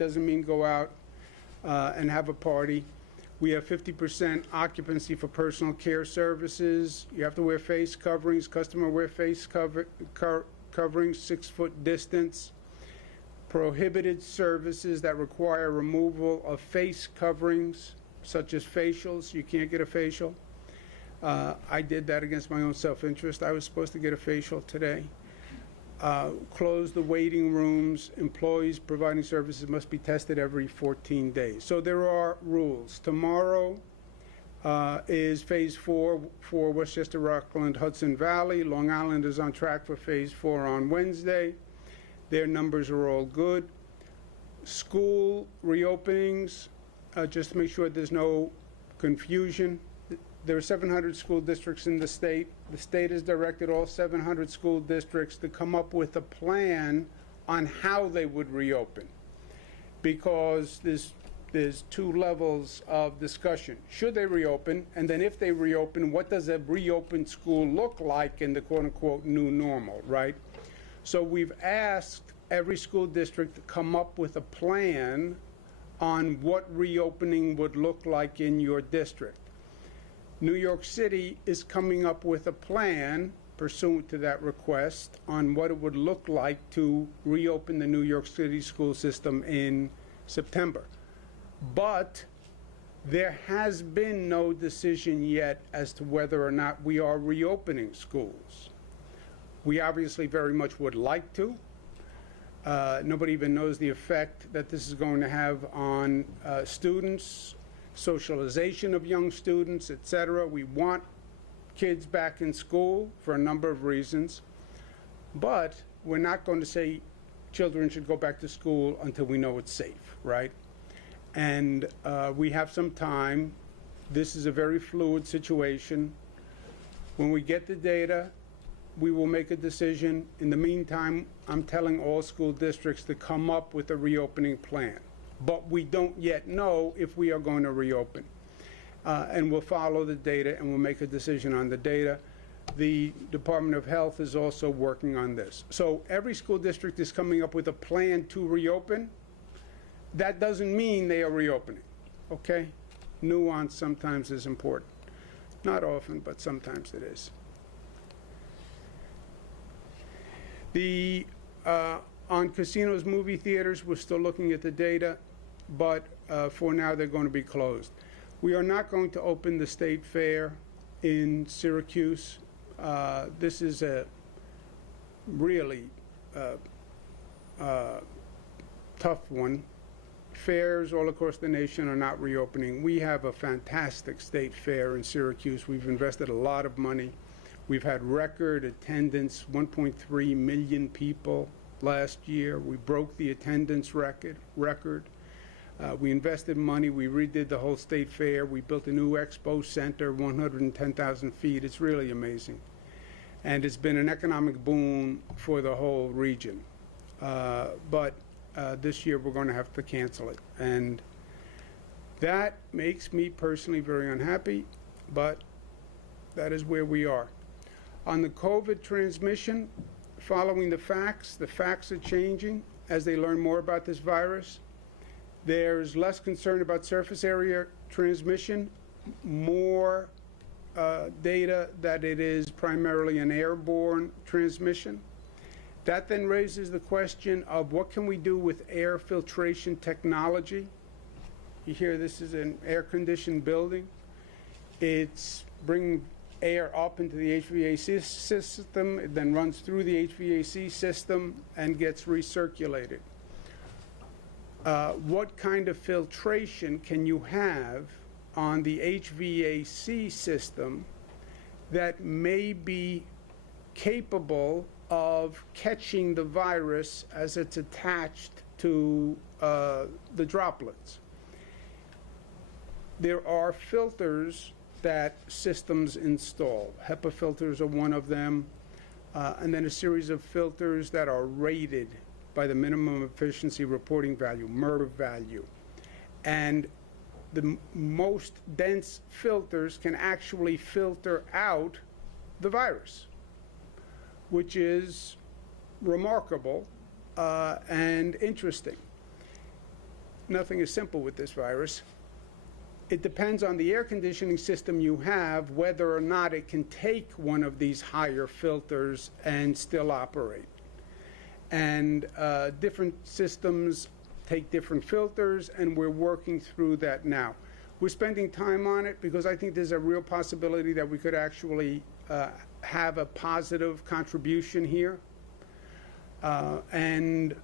doesn't mean go out and have a party. We have 50% occupancy for personal care services. You have to wear face coverings. Customer wear face coverings, 6-foot distance. Prohibited services that require removal of face coverings, such as facials. You can't get a facial. I did that against my own self-interest. I was supposed to get a facial today. Close the waiting rooms. Employees providing services must be tested every 14 days. So there are rules. Tomorrow is Phase 4 for Westchester, Rockland, Hudson Valley. Long Island is on track for Phase 4 on Wednesday. Their numbers are all good. School reopenings, just to make sure there's no confusion. There are 700 school districts in the state. The state has directed all 700 school districts to come up with a plan on how they would reopen, because there's two levels of discussion. Should they reopen? And then if they reopen, what does a reopened school look like in the quote-unquote new normal, right? So we've asked every school district to come up with a plan on what reopening would look like in your district. New York City is coming up with a plan pursuant to that request on what it would look like to reopen the New York City school system in September. But there has been no decision yet as to whether or not we are reopening schools. We obviously very much would like to. Nobody even knows the effect that this is going to have on students, socialization of young students, etc. We want kids back in school for a number of reasons, but we're not going to say children should go back to school until we know it's safe, right? And we have some time. This is a very fluid situation. When we get the data, we will make a decision. In the meantime, I'm telling all school districts to come up with a reopening plan. But we don't yet know if we are going to reopen. And we'll follow the data and we'll make a decision on the data. The Department of Health is also working on this. So every school district is coming up with a plan to reopen. That doesn't mean they are reopening, okay? Nuance sometimes is important. Not often, but sometimes it is. On casinos, movie theaters, we're still looking at the data, but for now they're going to be closed. We are not going to open the State Fair in Syracuse. This is a really tough one. Fairs all across the nation are not reopening. We have a fantastic state fair in Syracuse. We've invested a lot of money. We've had record attendance, 1.3 million people last year. We broke the attendance record. We invested money. We redid the whole state fair. We built a new expo center, 110,000 feet. It's really amazing. And it's been an economic boom for the whole region. But this year we're going to have to cancel it. And that makes me personally very unhappy, but that is where we are. On the COVID transmission, following the facts are changing as they learn more about this virus. There's less concern about surface area transmission, more data that it is primarily an airborne transmission. That then raises the question of what can we do with air filtration technology? You hear this is an air-conditioned building. It's bringing air up into the HVAC system. It then runs through the HVAC system and gets recirculated. What kind of filtration can you have on the HVAC system that may be capable of catching the virus as it's attached to the droplets? There are filters that systems install. HEPA filters are one of them, and then a series of filters that are rated by the minimum efficiency reporting value, MERV value. And the most dense filters can actually filter out the virus, which is remarkable and interesting. nothing is simple with this virus. It depends on the air conditioning system you have, whether or not it can take one of these higher filters and still operate. And different systems take different filters, and we're working through that now. We're spending time on it because I think there's a real possibility that we could actually have a positive contribution here. And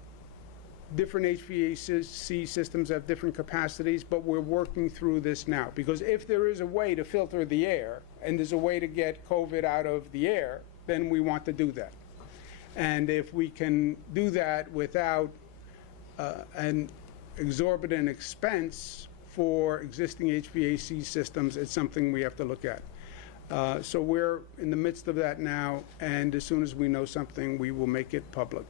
different HVAC systems have different capacities, but we're working through this now. Because if there is a way to filter the air, and there's a way to get COVID out of the air, then we want to do that. And if we can do that without an exorbitant expense for existing HVAC systems, it's something we have to look at. So we're in the midst of that now, and as soon as we know something, we will make it public.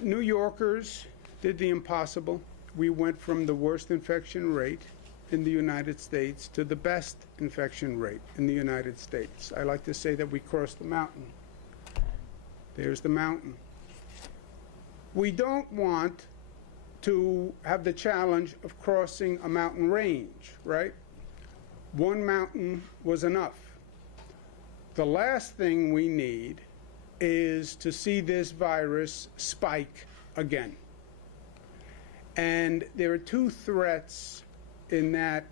New Yorkers did the impossible. We went from the worst infection rate in the United States to the best infection rate in the United States. I like to say that we crossed the mountain. There's the mountain. We don't want to have the challenge of crossing a mountain range, right? One mountain was enough. The last thing we need is to see this virus spike again. And there are two threats in that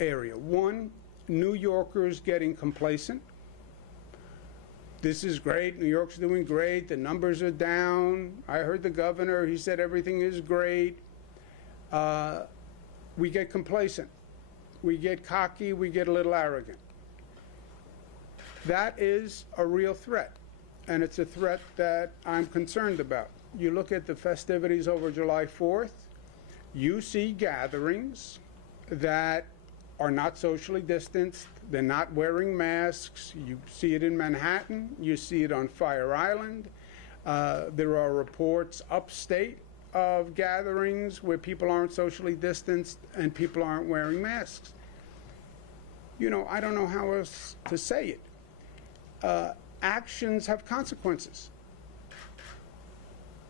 area. One, New Yorkers getting complacent. This is great, New York's doing great, the numbers are down. I heard the governor, he said everything is great. We get complacent. We get cocky, we get a little arrogant. That is a real threat, and it's a threat that I'm concerned about. You look at the festivities over July 4th, you see gatherings that are not socially distanced, they're not wearing masks. You see it in Manhattan, you see it on Fire Island. There are reports upstate of gatherings where people aren't socially distanced and people aren't wearing masks. You know, I don't know how else to say it. Actions have consequences.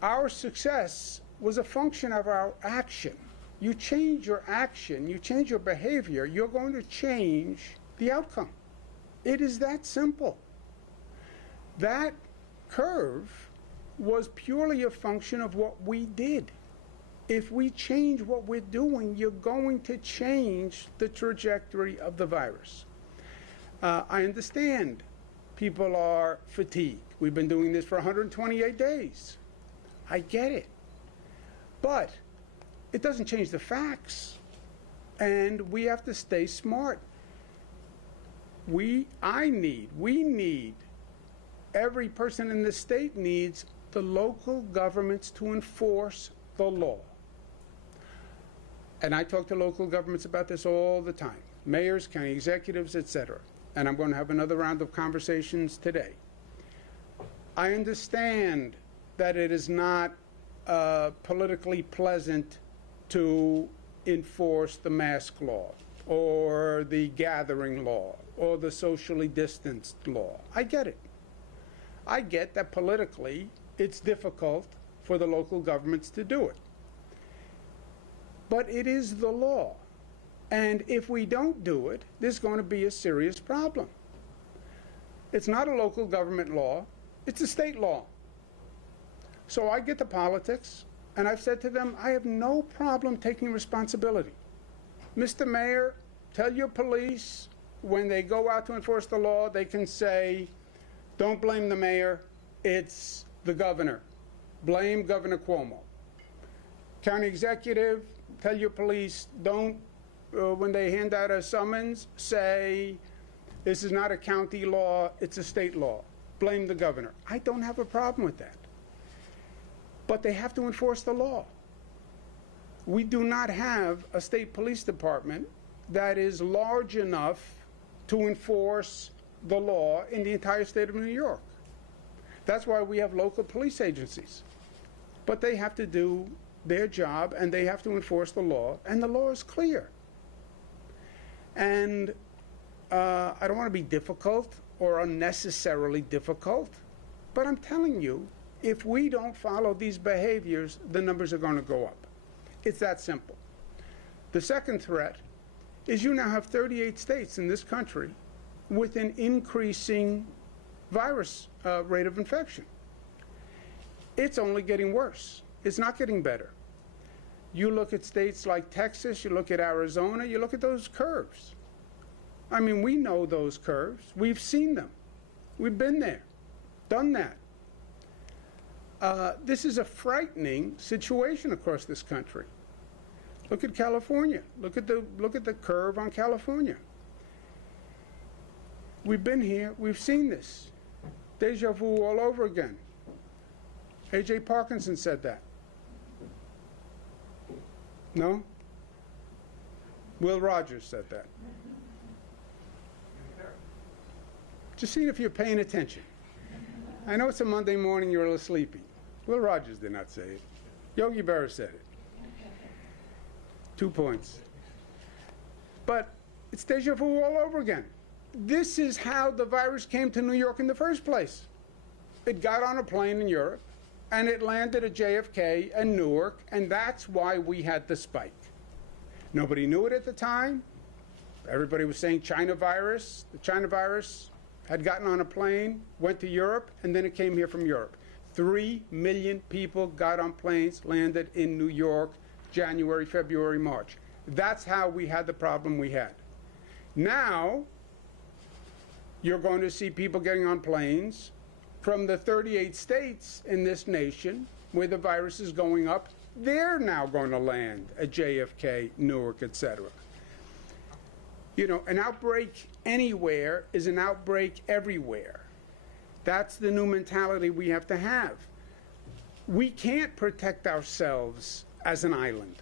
Our success was a function of our action. You change your action, you change your behavior, you're going to change the outcome. It is that simple. That curve was purely a function of what we did. If we change what we're doing, you're going to change the trajectory of the virus. I understand people are fatigued. We've been doing this for 128 days. I get it. But it doesn't change the facts. And we have to stay smart. We need, every person in the state needs the local governments to enforce the law. And I talk to local governments about this all the time, mayors, county executives, etc. And I'm going to have another round of conversations today. I understand that it is not politically pleasant to enforce the mask law or the gathering law or the socially distanced law. I get it. I get that politically it's difficult for the local governments to do it. But it is the law. And if we don't do it, there's going to be a serious problem. It's not a local government law, it's a state law. So I get the politics, and I've said to them, I have no problem taking responsibility. Mr. Mayor, tell your police when they go out to enforce the law, they can say, don't blame the mayor, it's the governor. Blame Governor Cuomo. County executive, tell your police, don't, when they hand out a summons, say, this is not a county law, it's a state law. Blame the governor. I don't have a problem with that. But they have to enforce the law. We do not have a state police department that is large enough to enforce the law in the entire state of New York. That's why we have local police agencies. But they have to do their job, and they have to enforce the law, and the law is clear. And I don't want to be difficult or unnecessarily difficult, but I'm telling you, If we don't follow these behaviors, the numbers are going to go up. It's that simple. The second threat is you now have 38 states in this country with an increasing virus rate of infection. It's only getting worse. It's not getting better. You look at states like Texas, you look at Arizona, you look at those curves. I mean, we know those curves. We've seen them. We've been there, done that. This is a frightening situation across this country. Look at California. Look at the curve on California. We've been here. We've seen this. Deja vu all over again. A.J. Parkinson said that. No? Will Rogers said that. Just seeing if you're paying attention. I know it's a Monday morning, you're a little sleepy. Will Rogers did not say it. Yogi Berra said it. 2 points. But it's deja vu all over again. This is how the virus came to New York in the first place. It got on a plane in Europe, and it landed at JFK and Newark, and that's why we had the spike. Nobody knew it at the time. Everybody was saying China virus. The China virus had gotten on a plane, went to Europe, and then it came here from Europe. 3 million people got on planes, landed in New York, January, February, March. That's how we had the problem we had. Now, you're going to see people getting on planes from the 38 states in this nation where the virus is going up. They're now going to land at JFK, Newark, etc. You know, an outbreak anywhere is an outbreak everywhere. That's the new mentality we have to have. We can't protect ourselves as an island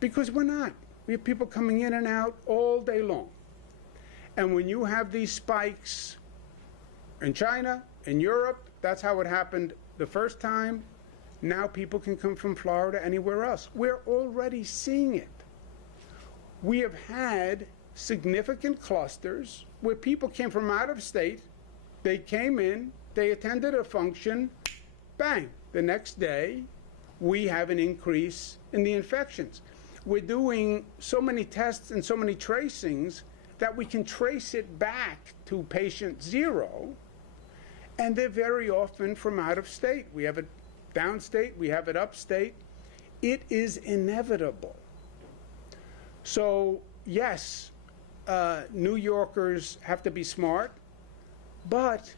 because we're not. We have people coming in and out all day long. And when you have these spikes in China, in Europe, that's how it happened the first time. Now people can come from Florida, anywhere else. We're already seeing it. We have had significant clusters where people came from out of state, they came in, they attended a function, bang, the next day we have an increase in the infections. We're doing so many tests and so many tracings that we can trace it back to patient 0, and they're very often from out of state. We have it downstate, we have it upstate. It is inevitable. So yes, New Yorkers have to be smart, but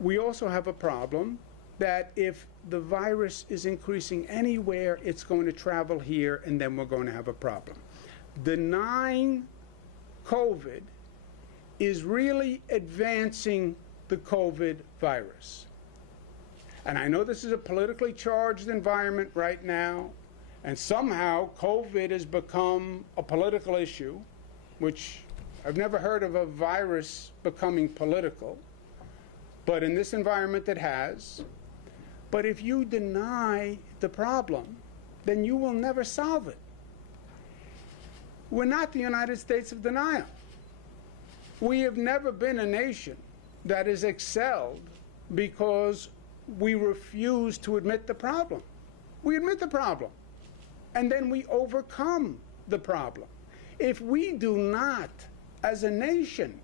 we also have a problem that if the virus is increasing anywhere, it's going to travel here, and then we're going to have a problem. Denying COVID is really advancing the COVID virus. And I know this is a politically charged environment right now, and somehow COVID has become a political issue, which I've never heard of a virus becoming political, but in this environment it has. But if you deny the problem, then you will never solve it. We're not the United States of denial. We have never been a nation that has excelled because we refuse to admit the problem. We admit the problem, and then we overcome the problem. If we do not, as a nation,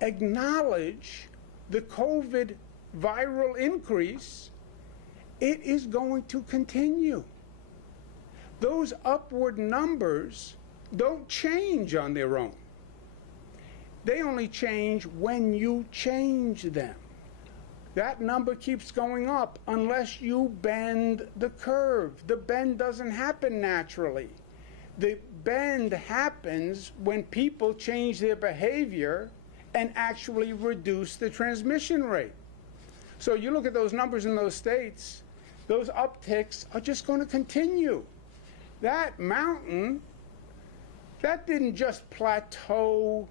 acknowledge the COVID viral increase, it is going to continue. Those upward numbers don't change on their own. They only change when you change them. That number keeps going up unless you bend the curve. The bend doesn't happen naturally. The bend happens when people change their behavior and actually reduce the transmission rate. So you look at those numbers in those states, those upticks are just going to continue. That mountain, that didn't just plateau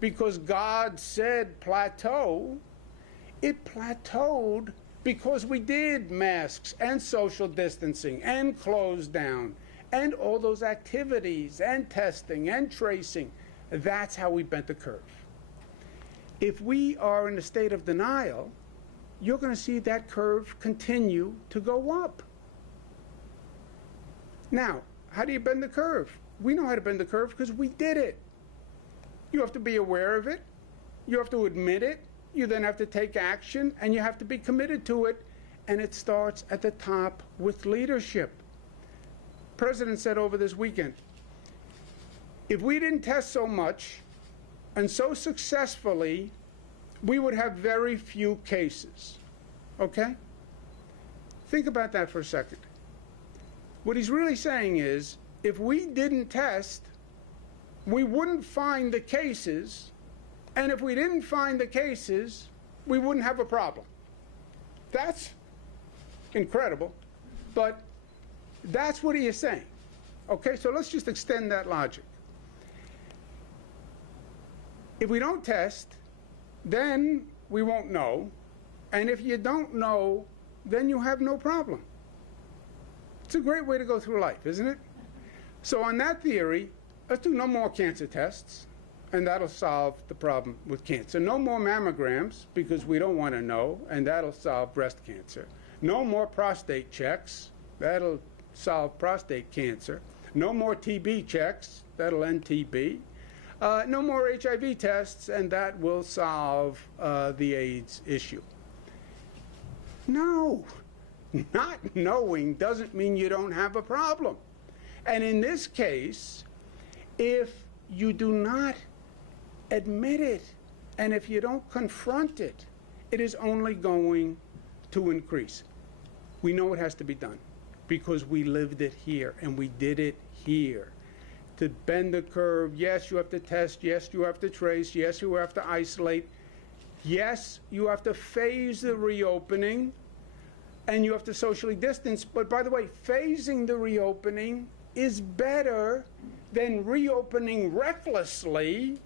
because God said plateau. It plateaued because we did masks and social distancing and close down and all those activities and testing and tracing. That's how we bent the curve. If we are in a state of denial, you're going to see that curve continue to go up. Now, how do you bend the curve? We know how to bend the curve because we did it. You have to be aware of it. You have to admit it. You then have to take action, and you have to be committed to it. And it starts at the top with leadership. The President said over this weekend, if we didn't test so much and so successfully, we would have very few cases. Okay? Think about that for a second. What he's really saying is, if we didn't test, we wouldn't find the cases, and if we didn't find the cases, we wouldn't have a problem. That's incredible, but that's what he is saying. Okay, so let's just extend that logic. If we don't test, then we won't know, and if you don't know, then you have no problem. It's a great way to go through life, isn't it? So on that theory, let's do no more cancer tests, and that'll solve the problem with cancer. No more mammograms, because we don't want to know, and that'll solve breast cancer. No more prostate checks, that'll solve prostate cancer. No more TB checks, that'll end TB. No more HIV tests, and that will solve the AIDS issue. No, not knowing doesn't mean you don't have a problem. And in this case, if you do not admit it, and if you don't confront it, it is only going to increase. We know it has to be done because we lived it here and we did it here. To bend the curve, yes, you have to test, yes, you have to trace, yes, you have to isolate, yes, you have to phase the reopening, and you have to socially distance. But by the way, phasing the reopening is better than reopening recklessly,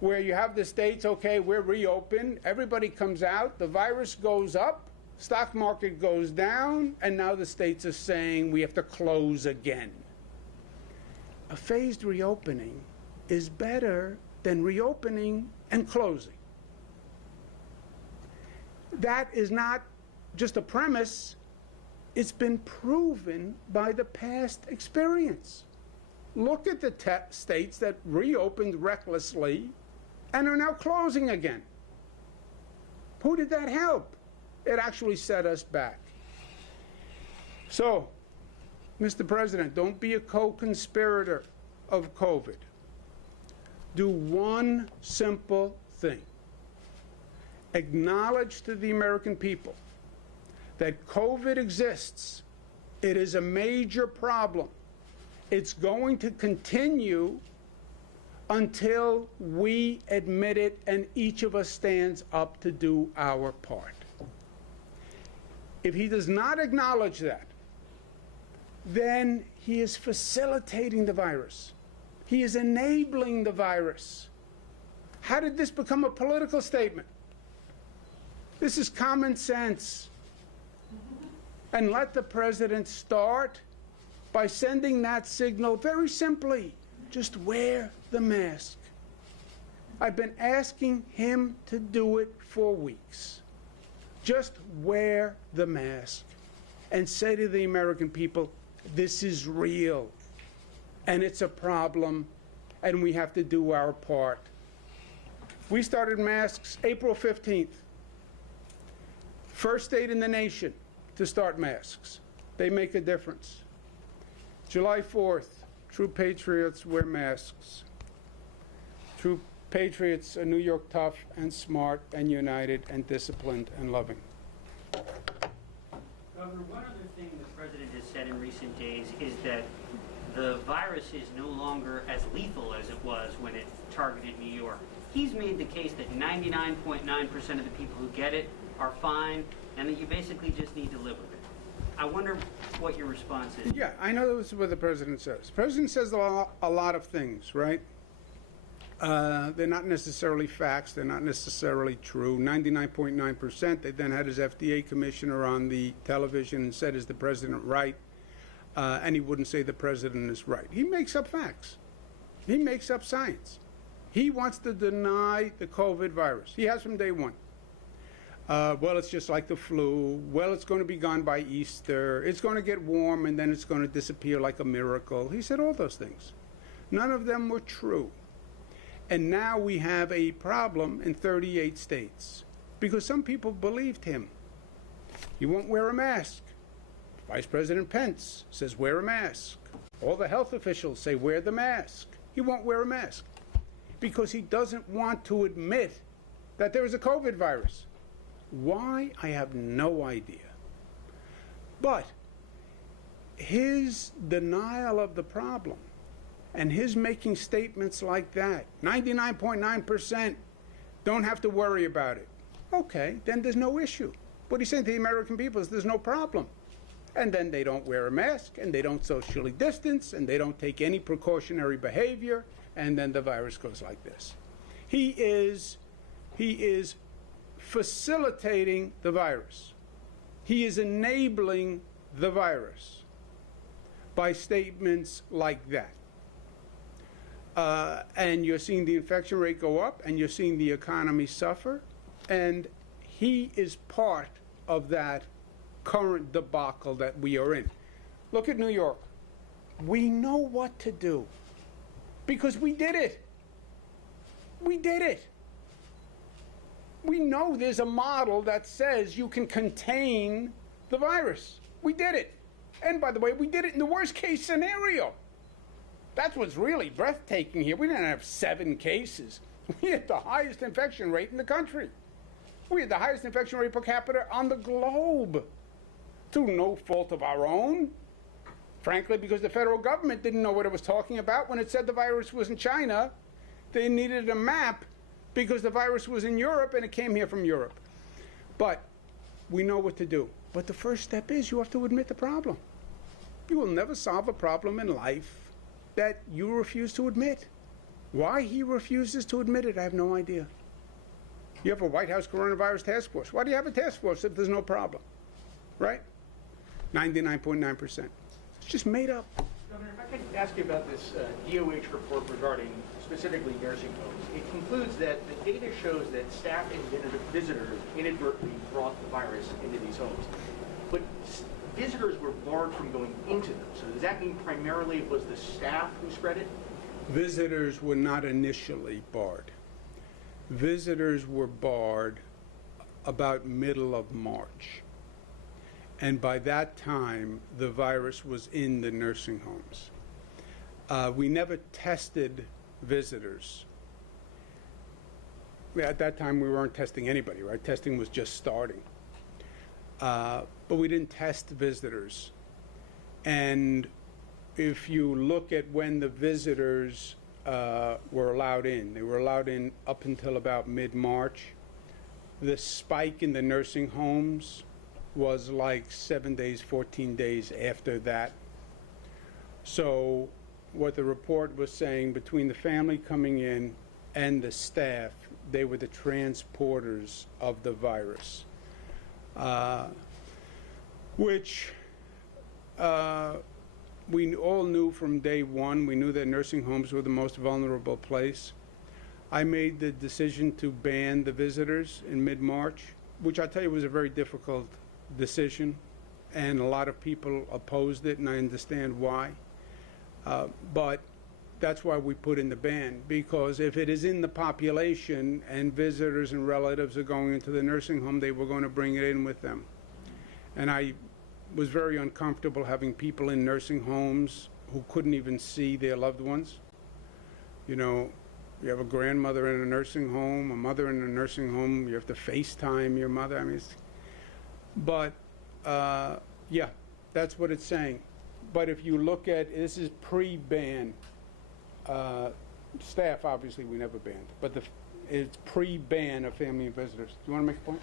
where you have the states, okay, we're reopened, everybody comes out, the virus goes up, stock market goes down, and now the states are saying we have to close again. A phased reopening is better than reopening and closing. That is not just a premise, it's been proven by the past experience. Look at the states that reopened recklessly and are now closing again. Who did that help? It actually set us back. So, Mr. President, don't be a co-conspirator of COVID. Do one simple thing. Acknowledge to the American people that COVID exists. It is a major problem. It's going to continue until we admit it and each of us stands up to do our part. If he does not acknowledge that, then he is facilitating the virus. He is enabling the virus. How did this become a political statement? This is common sense. And let the president start by sending that signal very simply. Just wear the mask. I've been asking him to do it for weeks. Just wear the mask and say to the American people, this is real, and it's a problem, and we have to do our part. We started masks April 15th. First state in the nation to start masks. They make a difference. July 4th, true patriots wear masks. True patriots are New York tough and smart and united and disciplined and loving. Governor, one other thing the president has said in recent days is that the virus is no longer as lethal as it was when it targeted New York. He's made the case that 99.9% of the people who get it are fine and that you basically just need to live with it. I wonder what your response is. Yeah, I know this is what the president says. The president says a lot of things, right? They're not necessarily facts. They're not necessarily true. 99.9%. They then had his FDA commissioner on the television and said, is the president right? And he wouldn't say the president is right. He makes up facts. He makes up science. He wants to deny the COVID virus. He has from day one. Well, it's just like the flu. Well, it's going to be gone by Easter. It's going to get warm, and then it's going to disappear like a miracle. He said all those things. None of them were true. And now we have a problem in 38 states because some people believed him. He won't wear a mask. Vice President Pence says wear a mask. All the health officials say wear the mask. He won't wear a mask because he doesn't want to admit that there is a COVID virus. Why? I have no idea. But his denial of the problem and his making statements like that, 99.9% don't have to worry about it. Okay, then there's no issue. What he's saying to the American people is there's no problem. And then they don't wear a mask, and they don't socially distance, and they don't take any precautionary behavior, and then the virus goes like this. He is facilitating the virus. He is enabling the virus by statements like that. And you're seeing the infection rate go up, and you're seeing the economy suffer, and he is part of that current debacle that we are in. Look at New York. We know what to do because we did it. We did it. We know there's a model that says you can contain the virus. We did it. And by the way, we did it in the worst case scenario. That's what's really breathtaking here. We didn't have 7 cases. We had the highest infection rate in the country. We had the highest infection rate per capita on the globe. Through no fault of our own. Frankly, because the federal government didn't know what it was talking about when it said the virus was in China. They needed a map because the virus was in Europe and it came here from Europe. But we know what to do. But the first step is you have to admit the problem. You will never solve a problem in life that you refuse to admit. Why he refuses to admit it, I have no idea. You have a White House coronavirus task force. Why do you have a task force if there's no problem? Right? 99.9%. It's just made up. Governor, if I could ask you about this DOH report regarding specifically nursing homes. It concludes that the data shows that staff and visitors inadvertently brought the virus into these homes. But visitors were barred from going into them. So does that mean primarily it was the staff who spread it? Visitors were not initially barred. Visitors were barred about middle of March. And by that time, the virus was in the nursing homes. We never tested visitors. At that time, we weren't testing anybody, right? Testing was just starting. But we didn't test visitors. And if you look at when the visitors were allowed in, they were allowed in up until about mid-March. The spike in the nursing homes was like 7 days, 14 days after that. So what the report was saying, between the family coming in and the staff, they were the transporters of the virus, which we all knew from day one. We knew that nursing homes were the most vulnerable place. I made the decision to ban the visitors in mid-March, which I tell you was a very difficult decision, and a lot of people opposed it, and I understand why. But that's why we put in the ban, because if it is in the population and visitors and relatives are going into the nursing home, they were going to bring it in with them. And I was very uncomfortable having people in nursing homes who couldn't even see their loved ones. You know, you have a grandmother in a nursing home, a mother in a nursing home, you have to FaceTime your mother. I mean, but yeah, that's what it's saying. But if you look at, this is pre-ban. Staff, obviously, we never banned, but it's pre-ban of family and visitors. Do you want to make a point?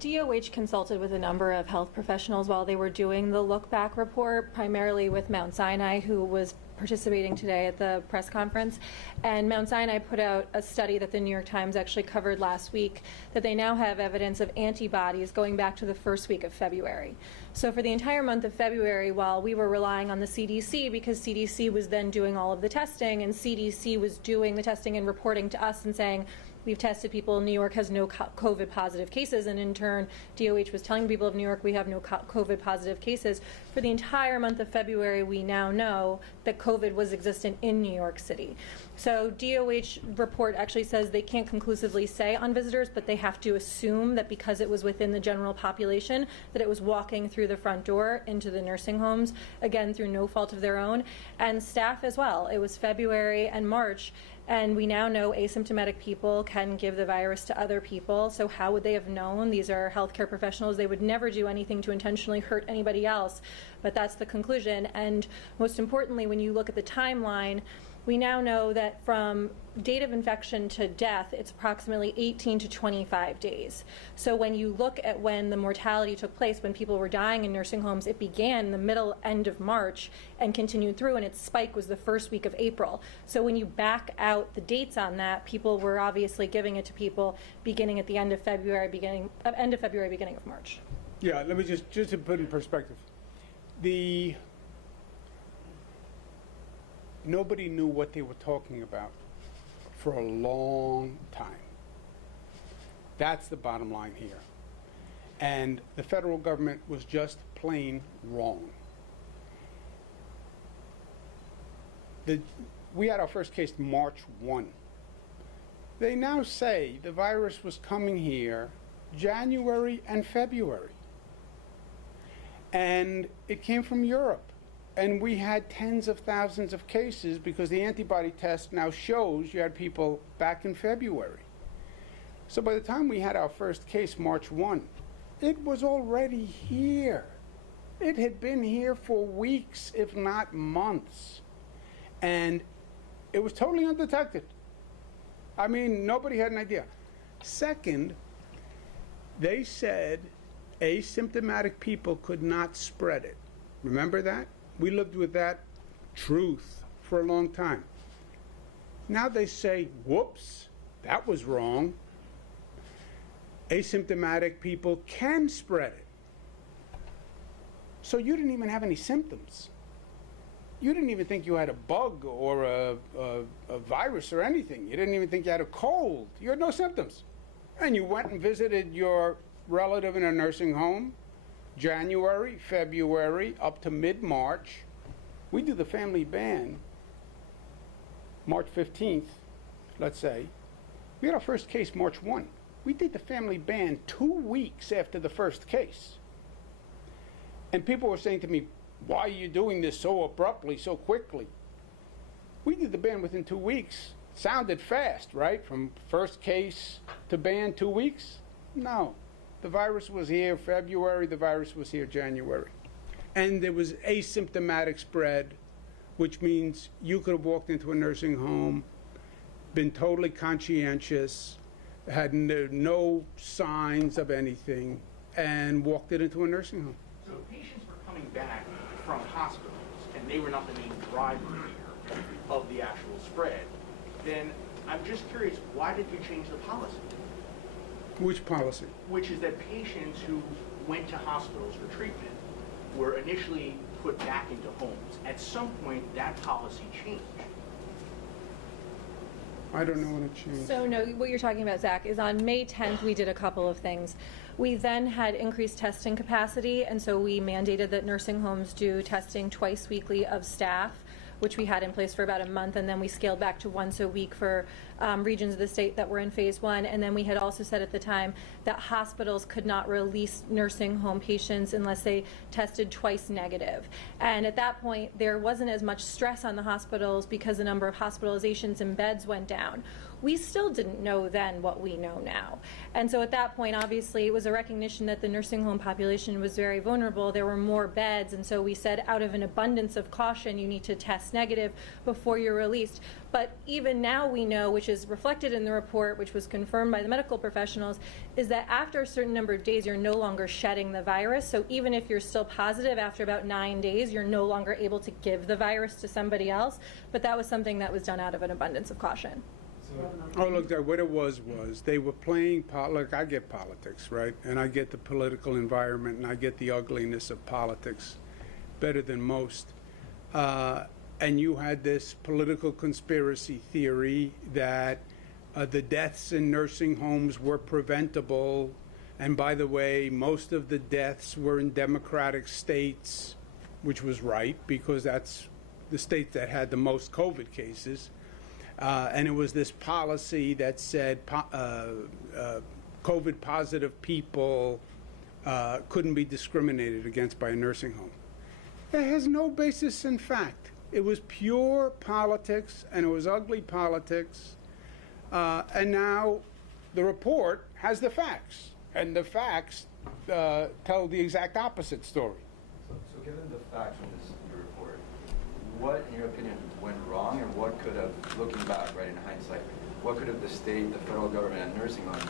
DOH consulted with a number of health professionals while they were doing the look-back report, primarily with Mount Sinai, who was participating today at the press conference. And Mount Sinai put out a study that the New York Times actually covered last week, that they now have evidence of antibodies going back to the first week of February. So for the entire month of February, while we were relying on the CDC, because CDC was then doing all of the testing, and CDC was doing the testing and reporting to us and saying, we've tested people. New York has no COVID positive cases, and in turn, DOH was telling people of New York we have no COVID positive cases. For the entire month of February, we now know that COVID was existent in New York City. So DOH report actually says they can't conclusively say on visitors, but they have to assume that because it was within the general population, that it was walking through the front door into the nursing homes, again, through no fault of their own, and staff as well. It was February and March, and we now know asymptomatic people can give the virus to other people. So how would they have known? These are healthcare professionals. They would never do anything to intentionally hurt anybody else, but that's the conclusion. And most importantly, when you look at the timeline, we now know that from date of infection to death, it's approximately 18 to 25 days. So when you look at when the mortality took place, when people were dying in nursing homes, it began in the end of March and continued through, and its spike was the first week of April. So when you back out the dates on that, people were obviously giving it to people beginning at the end of February, beginning of March. Yeah, let me just to put in perspective. Nobody knew what they were talking about for a long time. That's the bottom line here. And the federal government was just plain wrong. We had our first case March 1. They now say the virus was coming here January and February. And it came from Europe. And we had tens of thousands of cases because the antibody test now shows you had people back in February. So by the time we had our first case, March 1, it was already here. It had been here for weeks, if not months. And it was totally undetected. I mean, nobody had an idea. Second, they said asymptomatic people could not spread it. Remember that? We lived with that truth for a long time. Now they say, whoops, that was wrong. Asymptomatic people can spread it. So you didn't even have any symptoms. You didn't even think you had a bug or a virus or anything. You didn't even think you had a cold. You had no symptoms. And you went and visited your relative in a nursing home, January, February, up to mid-March. We do the family ban March 15th, let's say. We had our first case March 1. We did the family ban 2 weeks after the first case. And people were saying to me, why are you doing this so abruptly, so quickly? We did the ban within 2 weeks. Sounded fast, right? From first case to ban 2 weeks? No. The virus was here February, the virus was here January. And there was asymptomatic spread, which means you could have walked into a nursing home, been totally conscientious, had no signs of anything, and walked it into a nursing home. So patients were coming back from hospitals, and they were not the main driver here of the actual spread. Then I'm just curious, why did you change the policy? Which policy? Which is that patients who went to hospitals for treatment were initially put back into homes. At some point, that policy changed. I don't know when it changed. So no, what you're talking about, Zach, is on May 10th, we did a couple of things. We then had increased testing capacity, and so we mandated that nursing homes do testing twice weekly of staff, which we had in place for about a month, and then we scaled back to once a week for regions of the state that were in phase 1. And then we had also said at the time that hospitals could not release nursing home patients unless they tested twice negative. And at that point, there wasn't as much stress on the hospitals because the number of hospitalizations and beds went down. We still didn't know then what we know now. And so at that point, obviously, it was a recognition that the nursing home population was very vulnerable. There were more beds, and so we said, out of an abundance of caution, you need to test negative before you're released. But even now we know, which is reflected in the report, which was confirmed by the medical professionals, is that after a certain number of days, you're no longer shedding the virus. So even if you're still positive after about 9 days, you're no longer able to give the virus to somebody else. But that was something that was done out of an abundance of caution. Oh, look, what it was they were playing, look, I get politics, right? And I get the political environment, and I get the ugliness of politics better than most. And you had this political conspiracy theory that The deaths in nursing homes were preventable. And by the way, most of the deaths were in Democratic states, which was right, because that's the state that had the most COVID cases. And it was this policy that said COVID positive people couldn't be discriminated against by a nursing home. It has no basis in fact. It was pure politics, and it was ugly politics. And now the report has the facts, and the facts tell the exact opposite story. So given the facts from this your report, what, in your opinion, went wrong, and what could have, looking back, right, in hindsight, what could have the state, the federal government, and nursing homes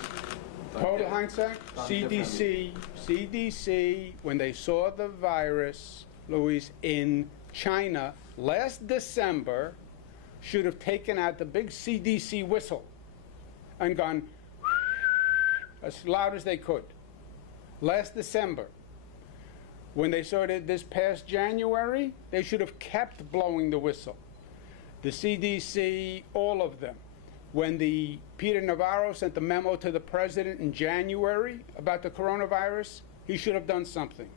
done Total hindsight, CDC, when they saw the virus, Luis, in China last December, should have taken out the big CDC whistle and gone as loud as they could. Last December. When they saw it this past January, they should have kept blowing the whistle. The CDC, all of them. When the Peter Navarro sent the memo to the president in January about the coronavirus, he should have done something.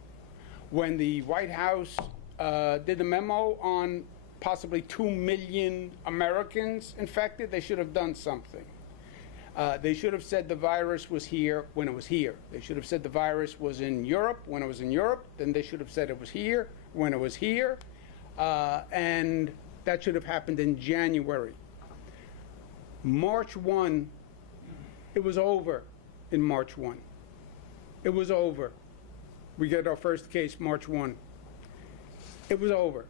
When the White House did the memo on possibly 2 million Americans infected, they should have done something. They should have said the virus was here when it was here. They should have said the virus was in Europe when it was in Europe. Then they should have said it was here when it was here. And that should have happened in January. March 1, it was over in March 1. It was over. We get our first case March 1. It was over.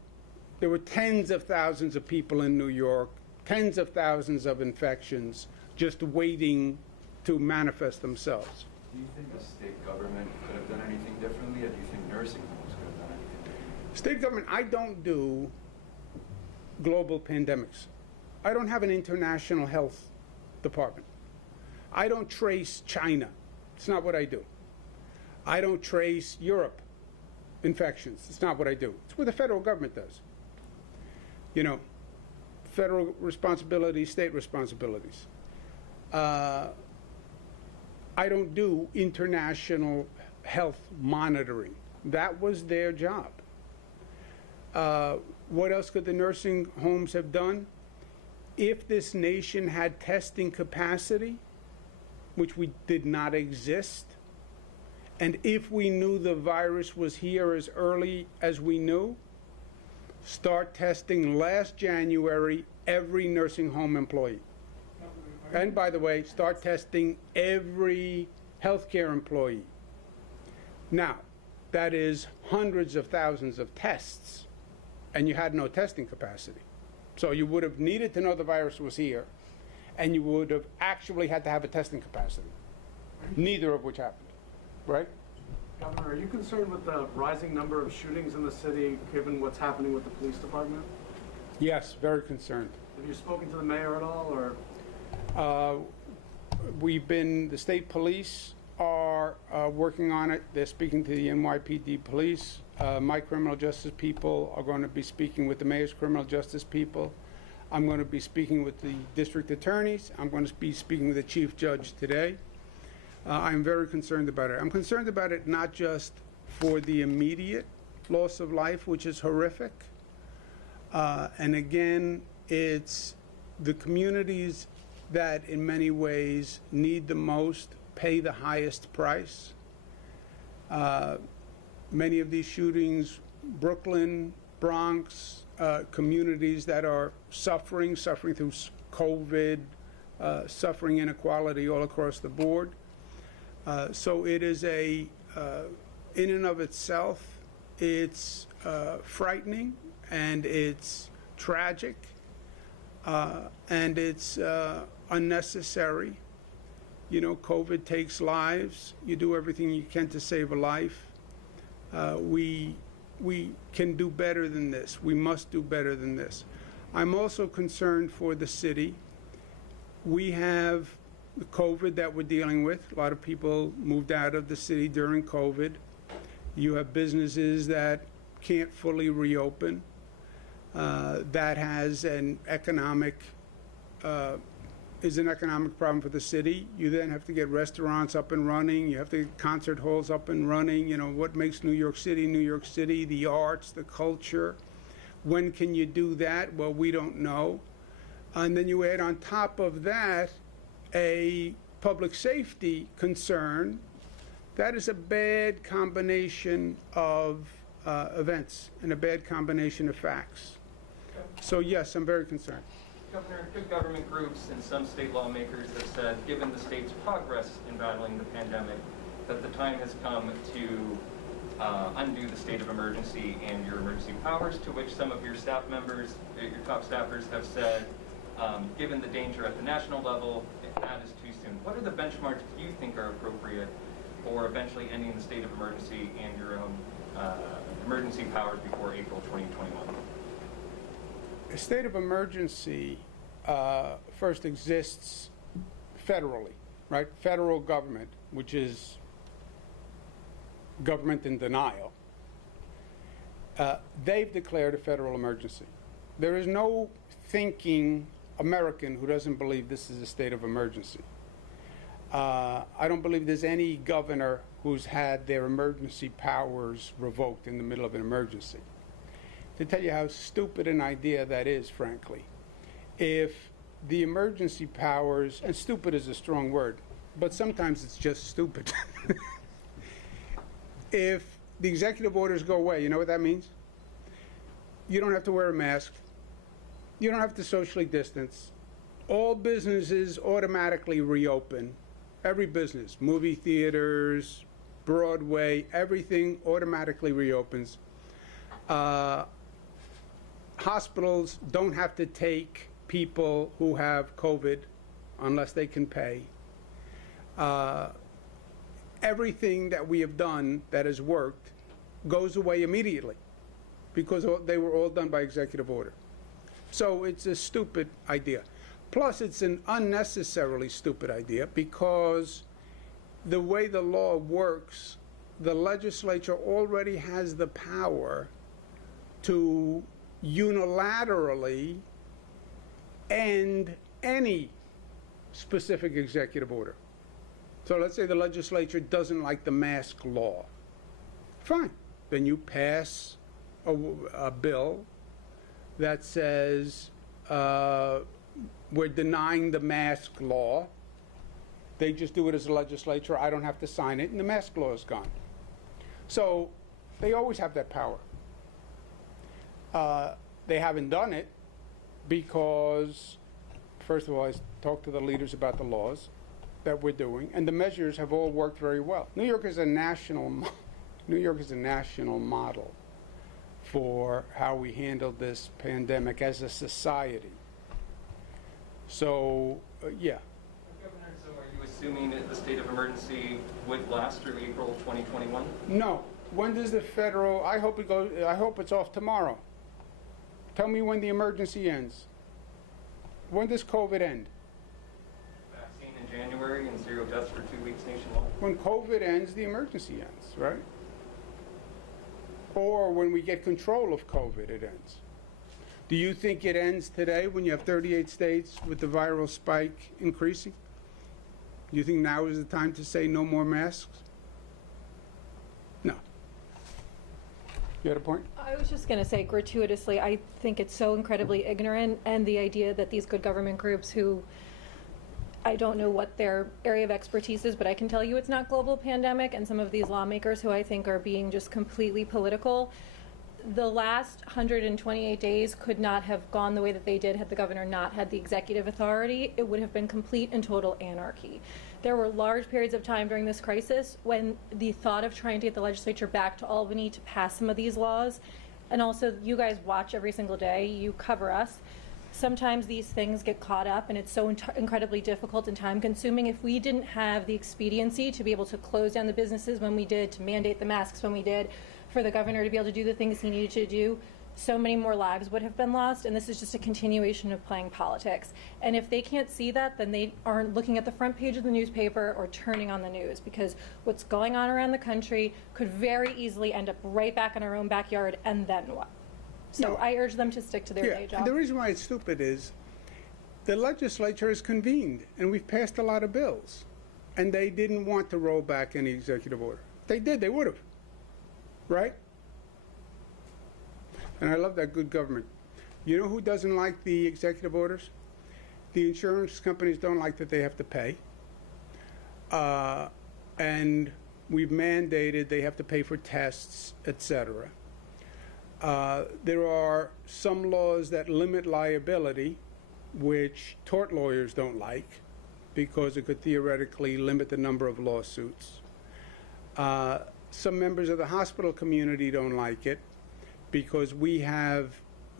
There were tens of thousands of people in New York, tens of thousands of infections just waiting to manifest themselves. Do you think the state government could have done anything differently, or do you think nursing homes could have done anything differently? State government, I don't do global pandemics. I don't have an international health department. I don't trace China. It's not what I do. I don't trace Europe infections. It's not what I do. It's what the federal government does. You know, federal responsibilities, state responsibilities. I don't do international health monitoring. That was their job. What else could the nursing homes have done? If this nation had testing capacity, which we did not exist, and if we knew the virus was here as early as we knew, start testing last January every nursing home employee. And by the way, start testing every healthcare employee. Now, that is hundreds of thousands of tests, and you had no testing capacity. So you would have needed to know the virus was here, and you would have actually had to have a testing capacity, neither of which happened, right? Governor, are you concerned with the rising number of shootings in the city, given what's happening with the police department? Yes, very concerned. Have you spoken to the mayor at all, or? The state police are working on it. They're speaking to the NYPD police. My criminal justice people are going to be speaking with the mayor's criminal justice people. I'm going to be speaking with the district attorneys. I'm going to be speaking with the chief judge today. I'm very concerned about it. I'm concerned about it not just for the immediate loss of life, which is horrific. And again, it's the communities that in many ways need the most, pay the highest price. Many of these shootings, Brooklyn, Bronx, communities that are suffering through COVID, suffering inequality all across the board. So it is in and of itself, it's frightening, and it's tragic, and it's unnecessary. You know, COVID takes lives. You do everything you can to save a life. We can do better than this. We must do better than this. I'm also concerned for the city. We have the COVID that we're dealing with. A lot of people moved out of the city during COVID. You have businesses that can't fully reopen. That has an economic is an economic problem for the city. You then have to get restaurants up and running. You have to get concert halls up and running. You know, what makes New York City, New York City, the arts, the culture. When can you do that? Well, we don't know. And then you add on top of that a public safety concern. That is a bad combination of events and a bad combination of facts. So yes, I'm very concerned. Governor, good government groups and some state lawmakers have said, given the state's progress in battling the pandemic, that the time has come to undo the state of emergency and your emergency powers, to which some of your staff members, your top staffers have said, given the danger at the national level, that is too soon. What are the benchmarks you think are appropriate for eventually ending the state of emergency and your own emergency powers before April 2021? A state of emergency first exists federally, right? Federal government, which is government in denial, they've declared a federal emergency. There is no thinking American who doesn't believe this is a state of emergency. I don't believe there's any governor who's had their emergency powers revoked in the middle of an emergency. To tell you how stupid an idea that is, frankly, if the emergency powers, and stupid is a strong word, but sometimes it's just stupid. If the executive orders go away, you know what that means? You don't have to wear a mask. You don't have to socially distance. All businesses automatically reopen. Every business, movie theaters, Broadway, everything automatically reopens. Hospitals don't have to take people who have COVID unless they can pay. Everything that we have done that has worked goes away immediately because they were all done by executive order. So it's a stupid idea. Plus, it's an unnecessarily stupid idea because the way the law works, the legislature already has the power to unilaterally end any specific executive order. So let's say the legislature doesn't like the mask law. Fine. Then you pass a bill that says we're denying the mask law. They just do it as a legislature. I don't have to sign it, and the mask law is gone. So they always have that power. They haven't done it because, first of all, I talked to the leaders about the laws that we're doing, and the measures have all worked very well. New York is a national model for how we handled this pandemic as a society. So, yeah. Governor, so are you assuming that the state of emergency would last through April 2021? No. When does the federal? I hope it's off tomorrow. Tell me when the emergency ends. When does COVID end? Vaccine in January and 0 deaths for 2 weeks nationwide. When COVID ends, the emergency ends, right? Or when we get control of COVID, it ends. Do you think it ends today when you have 38 states with the viral spike increasing? Do you think now is the time to say no more masks? No. You had a point? I was just going to say, gratuitously, I think it's so incredibly ignorant, and the idea that these good government groups who, I don't know what their area of expertise is, but I can tell you it's not global pandemic, and some of these lawmakers who I think are being just completely political. The last 128 days could not have gone the way that they did had the governor not had the executive authority. It would have been complete and total anarchy. There were large periods of time during this crisis when the thought of trying to get the legislature back to Albany to pass some of these laws, and also you guys watch every single day, you cover us. Sometimes these things get caught up, and it's so incredibly difficult and time-consuming. If we didn't have the expediency to be able to close down the businesses when we did, to mandate the masks when we did, for the governor to be able to do the things he needed to do, so many more lives would have been lost, and this is just a continuation of playing politics. And if they can't see that, then they aren't looking at the front page of the newspaper or turning on the news, because what's going on around the country could very easily end up right back in our own backyard, and then what? So No. I urge them to stick to their day job. The reason why it's stupid is The legislature has convened, and we've passed a lot of bills, and they didn't want to roll back any executive order. If they did, they would have, right? And I love that good government. You know who doesn't like the executive orders? The insurance companies don't like that they have to pay. And we've mandated they have to pay for tests, etc. There are some laws that limit liability, which tort lawyers don't like, because it could theoretically limit the number of lawsuits. Some members of the hospital community don't like it, because we have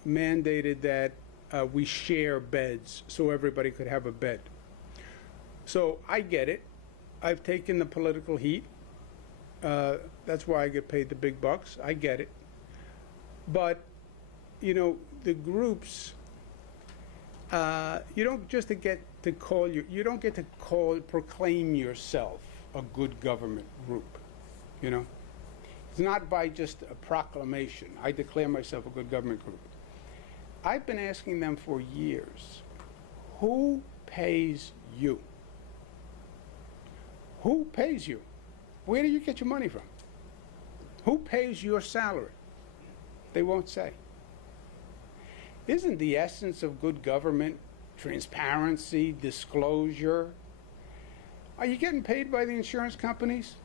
mandated that we share beds so everybody could have a bed. So I get it. I've taken the political heat. That's why I get paid the big bucks. I get it. But, you know, the groups, you don't just get to proclaim yourself a good government group, you know. It's not by just a proclamation. I declare myself a good government group. I've been asking them for years, who pays you? Who pays you? Where do you get your money from? Who pays your salary? They won't say. Isn't the essence of good government transparency, disclosure? Are you getting paid by the insurance companies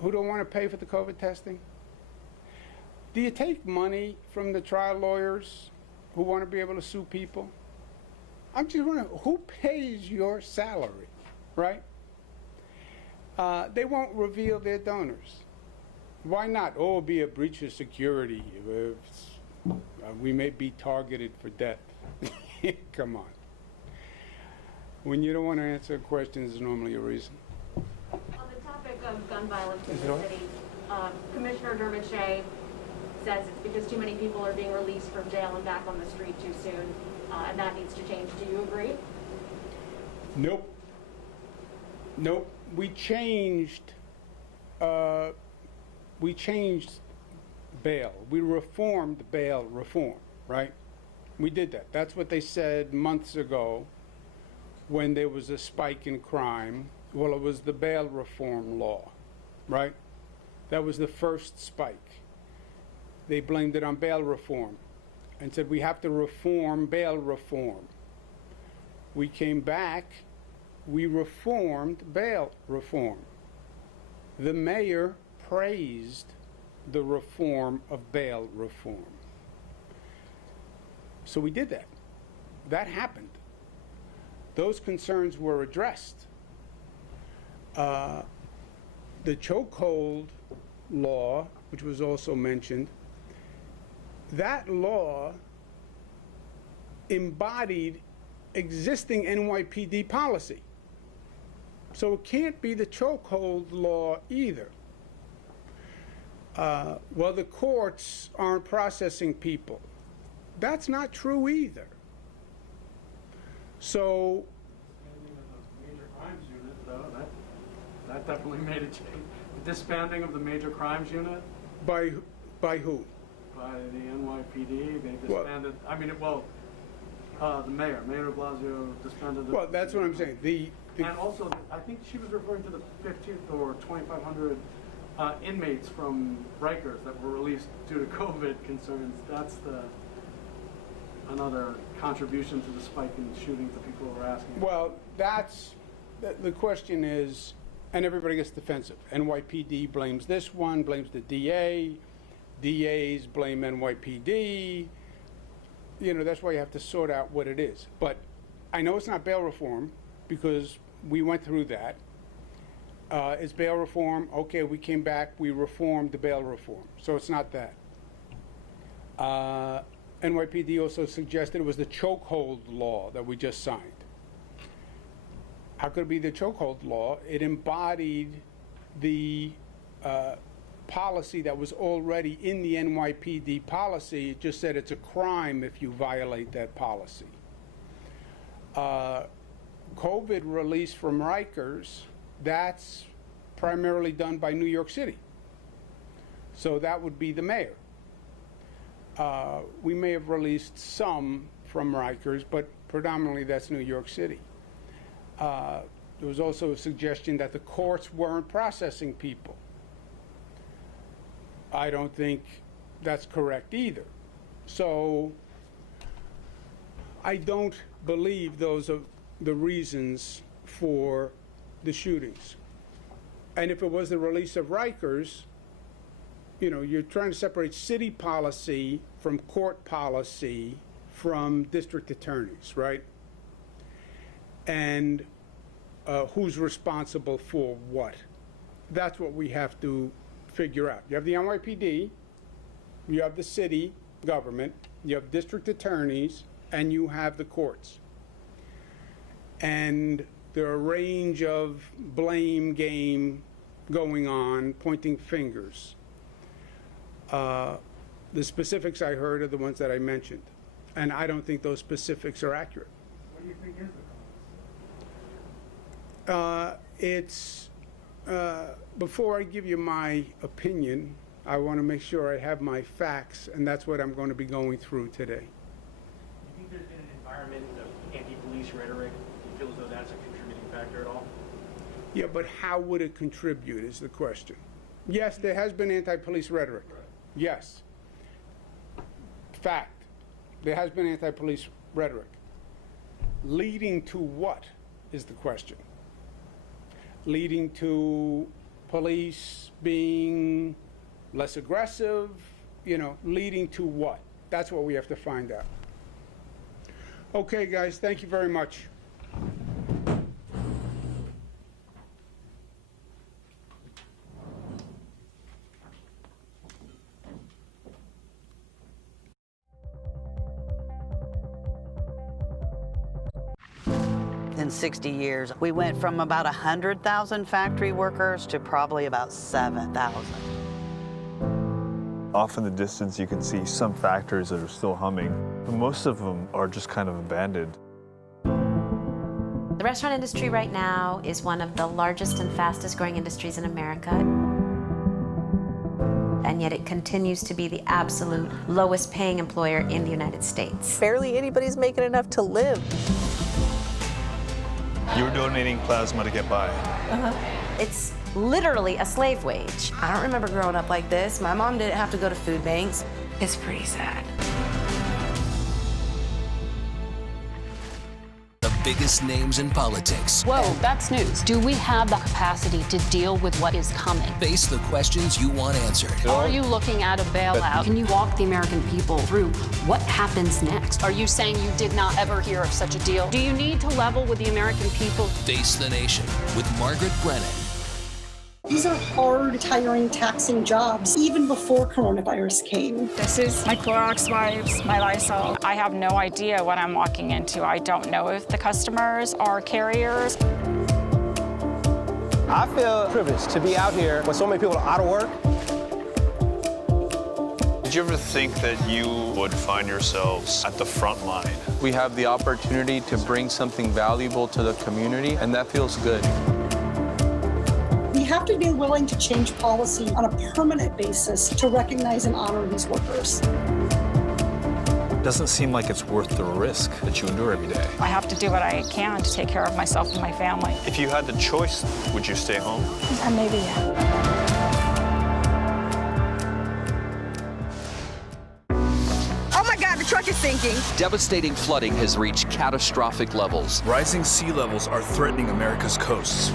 who don't want to pay for the COVID testing? Do you take money from the trial lawyers who want to be able to sue people? I'm just wondering, who pays your salary, right? They won't reveal their donors. Why not? Oh, it'll be a breach of security. We may be targeted for death. Come on. When you don't want to answer questions, there's normally a reason. On the topic of gun violence in the city, Commissioner Dermot Shea says it's because too many people are being released from jail and back on the street too soon, and that needs to change. Do you agree? Nope. Nope. We changed bail. We reformed bail reform, right? We did that. That's what they said months ago when there was a spike in crime. Well, it was the bail reform law, right? That was the first spike. They blamed it on bail reform and said we have to reform bail reform. We came back, we reformed bail reform. The mayor praised the reform of bail reform. So we did that. That happened. Those concerns were addressed. The chokehold law, which was also mentioned, that law embodied existing NYPD policy. So it can't be the chokehold law either. Well, the courts aren't processing people. That's not true either. So, The major crimes unit, though, that definitely made a change. The disbanding of the major crimes unit by who? by the NYPD, they disbanded. The mayor de Blasio disbanded. Well, that's what I'm saying. And also, I think she was referring to the 1,500 or 2,500 inmates from Rikers that were released due to COVID concerns. That's another contribution to the spike in shootings that people were asking. Well, the question is, and everybody gets defensive. NYPD blames this one, blames the DA. DAs blame NYPD. You know, that's why you have to sort out what it is. But I know it's not bail reform because we went through that. It's bail reform. Okay, we came back, we reformed the bail reform. So it's not that. NYPD also suggested it was the chokehold law that we just signed. How could it be the chokehold law? It embodied the policy that was already in the NYPD policy. It just said it's a crime if you violate that policy. COVID release from Rikers, that's primarily done by New York City. So that would be the mayor. We may have released some from Rikers, but predominantly that's New York City. There was also a suggestion that the courts weren't processing people. I don't think that's correct either. So I don't believe those are the reasons for the shootings. And if it was the release of Rikers, you know, you're trying to separate city policy from court policy from district attorneys, right? And who's responsible for what? That's what we have to figure out. You have the NYPD, you have the city government, you have district attorneys, and you have the courts. And there are a range of blame game going on, pointing fingers. The specifics I heard are the ones that I mentioned, and I don't think those specifics are accurate. What do you think is the cause? Before I give you my opinion, I want to make sure I have my facts, and that's what I'm going to be going through today. Do you think there's been an environment of anti-police rhetoric? Do you feel as though that's a contributing factor at all? Yeah, but how would it contribute is the question. Yes, there has been anti-police rhetoric. Right. Yes. Fact. There has been anti-police rhetoric. Leading to what is the question? Leading to police being less aggressive, you know, leading to what? That's what we have to find out. Okay, guys, thank you very much. In 60 years, we went from about 100,000 factory workers to probably about 7,000. Off in the distance, you can see some factories that are still humming, but most of them are just kind of abandoned. The restaurant industry right now is one of the largest and fastest growing industries in America. And yet it continues to be the absolute lowest paying employer in the United States. Barely anybody's making enough to live. You were donating plasma to get by. It's literally a slave wage. I don't remember growing up like this. My mom didn't have to go to food banks. It's pretty sad. The biggest names in politics. Whoa, that's news. Do we have the capacity to deal with what is coming? Face the questions you want answered. Are you looking at a bailout? Can you walk the American people through what happens next? Are you saying you did not ever hear of such a deal? Do you need to level with the American people? Face the Nation with Margaret Brennan. These are hard, tiring, taxing jobs, even before coronavirus came. This is my Clorox wipes, my Lysol. I have no idea what I'm walking into. I don't know if the customers are carriers. I feel privileged to be out here when so many people are out of work. Did you ever think that you would find yourselves at the front line? We have the opportunity to bring something valuable to the community, and that feels good. We have to be willing to change policy on a permanent basis to recognize and honor these workers. It doesn't seem like it's worth the risk that you endure every day. I have to do what I can to take care of myself and my family. If you had the choice, would you stay home? Maybe, yeah. Oh my God, the truck is sinking. Devastating flooding has reached catastrophic levels. Rising sea levels are threatening America's coasts.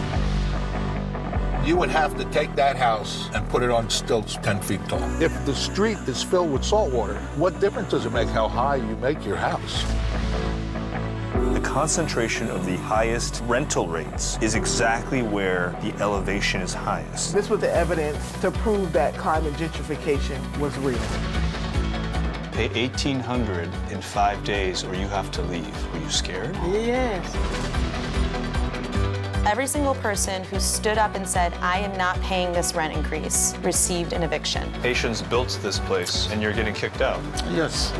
You would have to take that house and put it on stilts 10 feet tall. If the street is filled with salt water, what difference does it make how high you make your house? The concentration of the highest rental rates is exactly where the elevation is highest. This was the evidence to prove that climate gentrification was real. Pay $1,800 in 5 days or you have to leave. Were you scared? Yes. Every single person who stood up and said, I am not paying this rent increase, received an eviction. Haitians built this place and you're getting kicked out. Yes.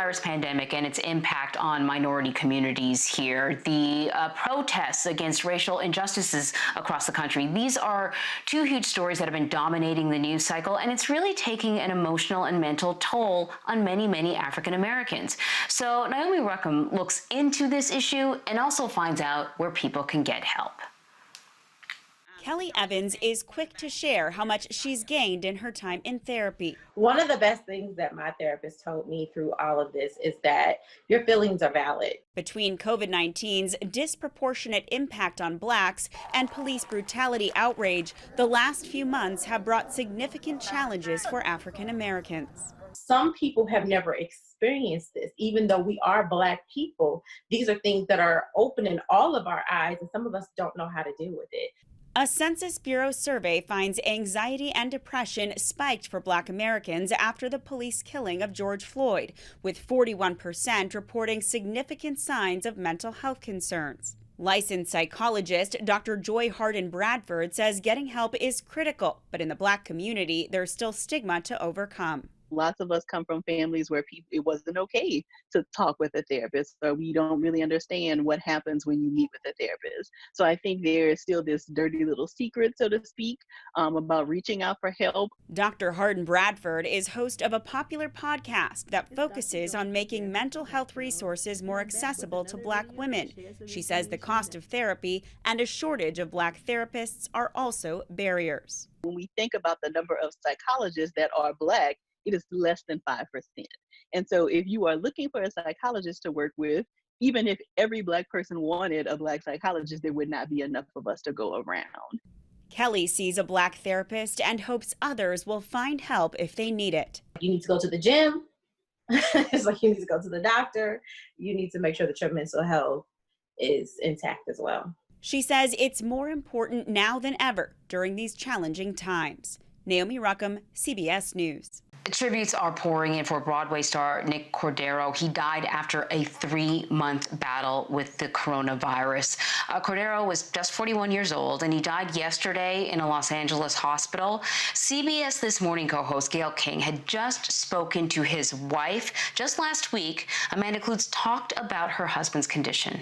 coronavirus pandemic and its impact on minority communities here, the protests against racial injustices across the country, these are two huge stories that have been dominating the news cycle, and it's really taking an emotional and mental toll on many, many African Americans. So Naomi Ruckham looks into this issue and also finds out where people can get help. Kelly Evans is quick to share how much she's gained in her time in therapy. One of the best things that my therapist told me through all of this is that your feelings are valid. Between COVID-19's disproportionate impact on Blacks and police brutality outrage, the last few months have brought significant challenges for African Americans. Some people have never experienced this. Even though we are Black people, these are things that are opening all of our eyes, and some of us don't know how to deal with it. A Census Bureau survey finds anxiety and depression spiked for Black Americans after the police killing of George Floyd, with 41% reporting significant signs of mental health concerns. Licensed psychologist Dr. Joy Harden-Bradford says getting help is critical, but in the Black community, there's still stigma to overcome. Lots of us come from families where it wasn't okay to talk with a therapist, or we don't really understand what happens when you meet with a therapist. So I think there is still this dirty little secret, so to speak, about reaching out for help. Dr. Harden-Bradford is host of a popular podcast that focuses on making mental health resources more accessible to Black women. She says the cost of therapy and a shortage of Black therapists are also barriers. When we think about the number of psychologists that are Black, it is less than 5%. And so if you are looking for a psychologist to work with, even if every Black person wanted a Black psychologist, there would not be enough of us to go around. Kelly sees a Black therapist and hopes others will find help if they need it. You need to go to the gym. It's like you need to go to the doctor. You need to make sure that your mental health is intact as well. She says it's more important now than ever during these challenging times. Naomi Ruckham, CBS News. Tributes are pouring in for Broadway star Nick Cordero. He died after a 3-month battle with the coronavirus. Cordero was just 41 years old, and he died yesterday in a Los Angeles hospital. CBS This Morning co-host Gayle King had just spoken to his wife. Just last week, Amanda Klutz talked about her husband's condition.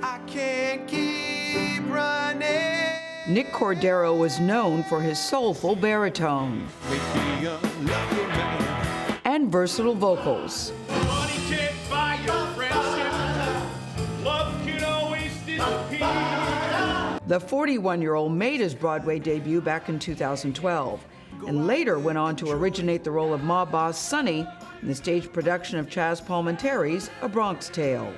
I can't keep running. Nick Cordero was known for his soulful baritone and versatile vocals. Money can't buy your friendship. Love can always disappear. The 41-year-old made his Broadway debut back in 2012 and later went on to originate the role of mob boss Sonny in the stage production of Chaz Palminteri's A Bronx Tale.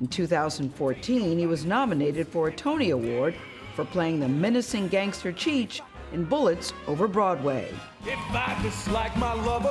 In 2014, he was nominated for a Tony Award for playing the menacing gangster Cheech in Bullets Over Broadway. If I dislike my lover,